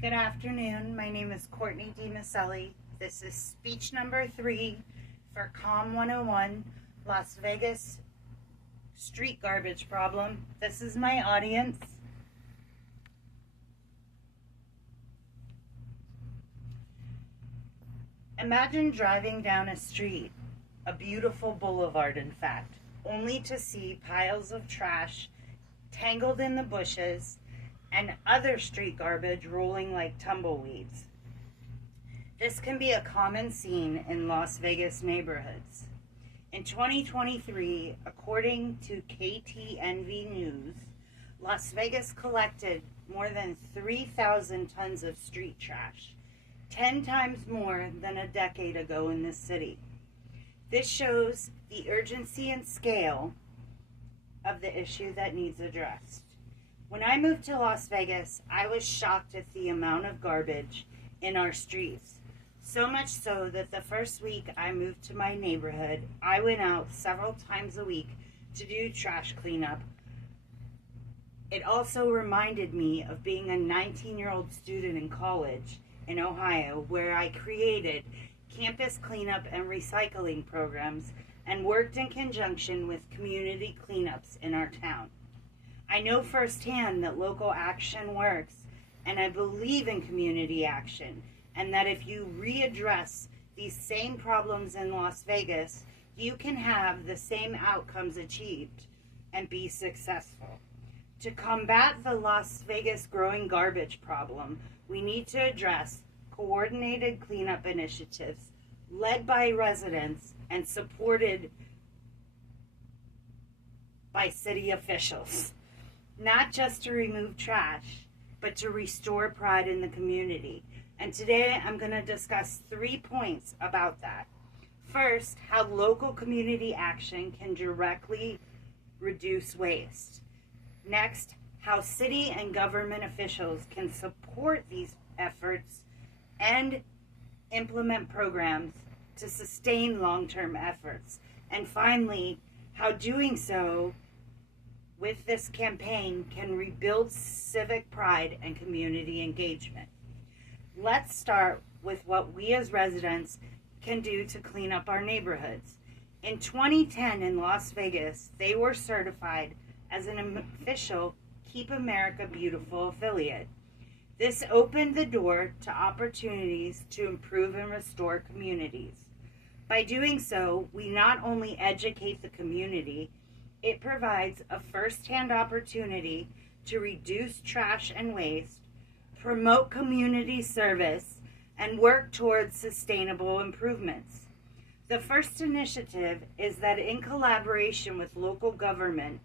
Good afternoon. My name is Courtney DiMaselli. This is speech number 3 for COM 101, Las Vegas street garbage problem. This is my audience. Imagine driving down a street, a beautiful boulevard in fact, only to see piles of trash tangled in the bushes and other street garbage rolling like tumbleweeds. This can be a common scene in Las Vegas neighborhoods. In 2023, according to KTNV News, Las Vegas collected more than 3,000 tons of street trash, 10 times more than a decade ago in this city. This shows the urgency and scale of the issue that needs addressed. When I moved to Las Vegas, I was shocked at the amount of garbage in our streets. So much so that the first week I moved to my neighborhood, I went out several times a week to do trash cleanup. It also reminded me of being a 19-year-old student in college in Ohio, where I created campus cleanup and recycling programs and worked in conjunction with community cleanups in our town. I know firsthand that local action works, and I believe in community action, and that if you readdress these same problems in Las Vegas, you can have the same outcomes achieved and be successful. To combat the Las Vegas growing garbage problem, we need to address coordinated cleanup initiatives led by residents and supported by city officials. Not just to remove trash, but to restore pride in the community. And today I'm going to discuss 3 points about that. First, how local community action can directly reduce waste. Next, how city and government officials can support these efforts and implement programs to sustain long-term efforts. And finally, how doing so with this campaign can rebuild civic pride and community engagement. Let's start with what we as residents can do to clean up our neighborhoods. In 2010 in Las Vegas, they were certified as an official Keep America Beautiful affiliate. This opened the door to opportunities to improve and restore communities. By doing so, we not only educate the community, it provides a first-hand opportunity to reduce trash and waste, promote community service, and work towards sustainable improvements. The first initiative is that in collaboration with local government,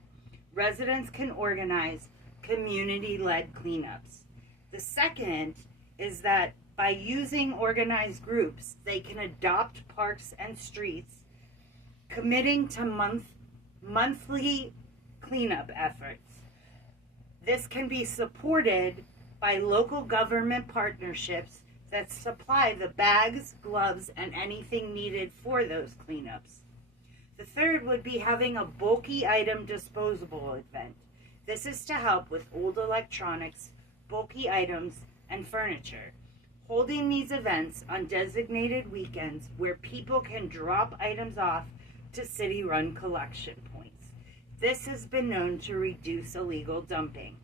residents can organize community-led cleanups. The second is that by using organized groups, they can adopt parks and streets, committing to monthly cleanup efforts. This can be supported by local government partnerships that supply the bags, gloves, and anything needed for those cleanups. The third would be having a bulky item disposable event. This is to help with old electronics, bulky items, and furniture. Holding these events on designated weekends where people can drop items off to city-run collection points. This has been known to reduce illegal dumping.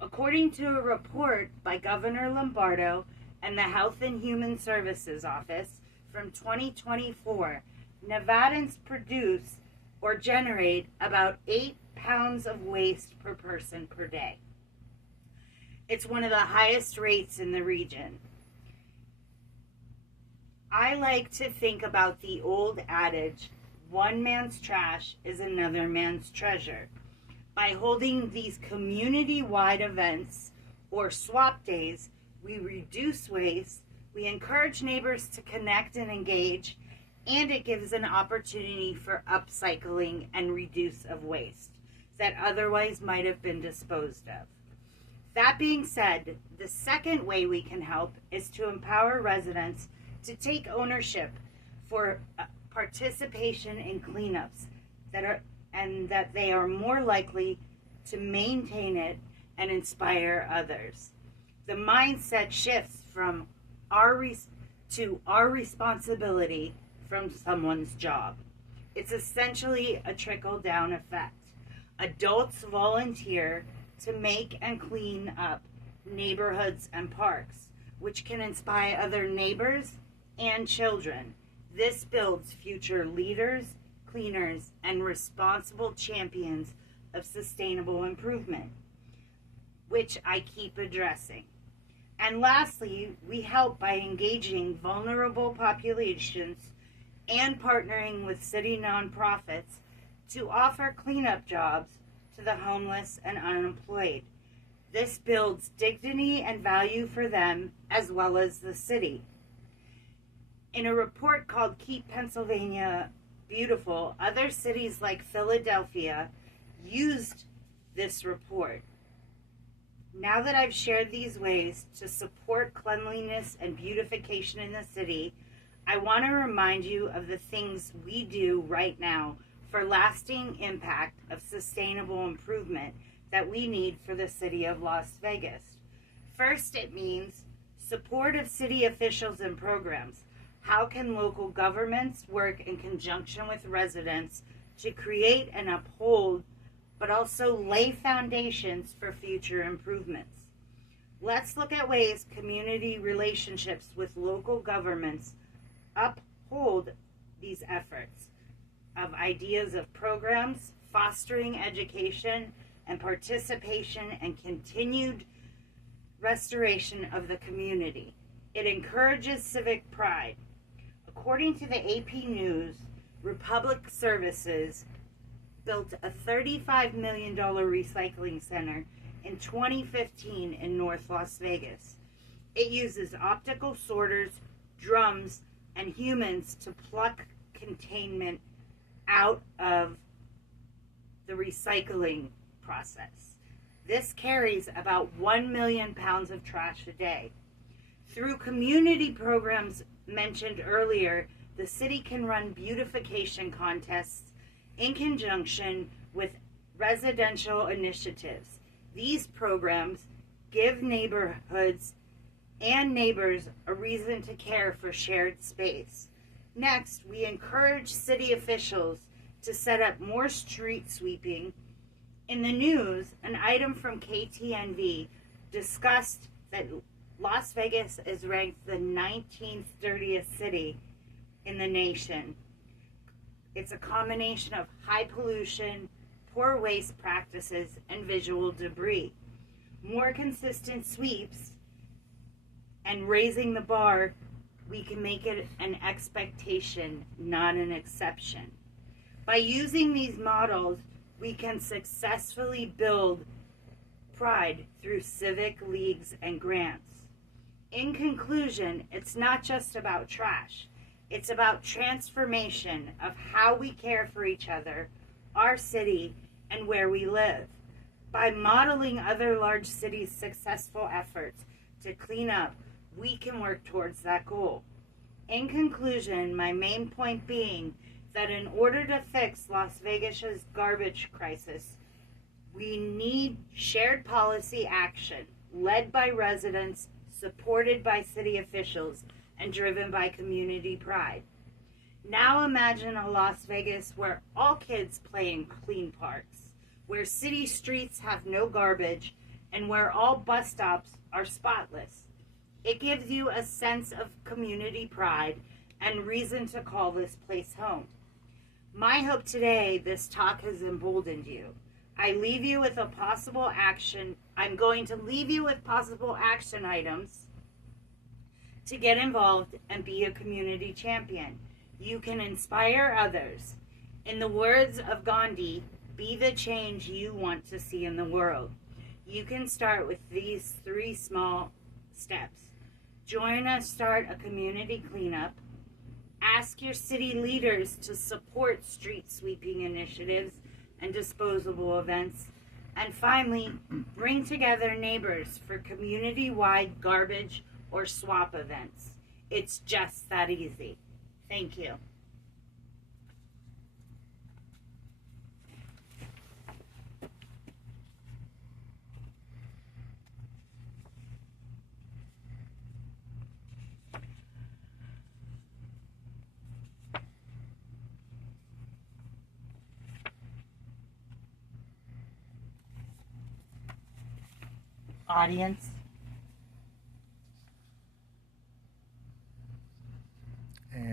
According to a report by Governor Lombardo and the Health and Human Services Office from 2024, Nevadans produce or generate about 8 pounds of waste per person per day. It's one of the highest rates in the region. I like to think about the old adage, one man's trash is another man's treasure. By holding these community-wide events or swap days, we reduce waste, we encourage neighbors to connect and engage, and it gives an opportunity for upcycling and reduce of waste that otherwise might have been disposed of. That being said, the second way we can help is to empower residents to take ownership for participation in cleanups that they are more likely to maintain it and inspire others. The mindset shifts from our responsibility from someone's job. It's essentially a trickle-down effect. Adults volunteer to make and clean up neighborhoods and parks, which can inspire other neighbors and children. This builds future leaders, cleaners, and responsible champions of sustainable improvement, which I keep addressing. And lastly, we help by engaging vulnerable populations and partnering with city nonprofits to offer cleanup jobs to the homeless and unemployed. This builds dignity and value for them as well as the city. In a report called Keep Pennsylvania Beautiful, other cities like Philadelphia used this report. Now that I've shared these ways to support cleanliness and beautification in the city, I want to remind you of the things we do right now for lasting impact of sustainable improvement that we need for the city of Las Vegas. First, it means support of city officials and programs. How can local governments work in conjunction with residents to create and uphold, but also lay foundations for future improvements? Let's look at ways community relationships with local governments uphold these efforts of ideas of programs, fostering education and participation and continued restoration of the community. It encourages civic pride. According to the AP News, Republic Services built a $35 million recycling center in 2015 in North Las Vegas. It uses optical sorters, drums, and humans to pluck containment out of the recycling process. This carries about 1 million pounds of trash a day. Through community programs mentioned earlier, the city can run beautification contests in conjunction with residential initiatives. These programs give neighborhoods and neighbors a reason to care for shared space. Next, we encourage city officials to set up more street sweeping. In the news, an item from KTNV discussed that Las Vegas is ranked the 19th dirtiest city in the nation. It's a combination of high pollution, poor waste practices, and visual debris. More consistent sweeps and raising the bar, we can make it an expectation, not an exception. By using these models, we can successfully build pride through civic leagues and grants. In conclusion, it's not just about trash. It's about transformation of how we care for each other, our city, and where we live. By modeling other large cities' successful efforts to clean up, we can work towards that goal. In conclusion, my main point being that in order to fix Las Vegas's garbage crisis, we need shared policy action led by residents, supported by city officials, and driven by community pride. Now imagine a Las Vegas where all kids play in clean parks, where city streets have no garbage, and where all bus stops are spotless. It gives you a sense of community pride and reason to call this place home. My hope today, this talk has emboldened you. I'm going to leave you with possible action items to get involved and be a community champion. You can inspire others. In the words of Gandhi, be the change you want to see in the world. You can start with these 3 small steps. Join us, start a community cleanup. Ask your city leaders to support street sweeping initiatives and disposable events. And finally, bring together neighbors for community-wide garbage or swap events. It's just that easy. Thank you. audience,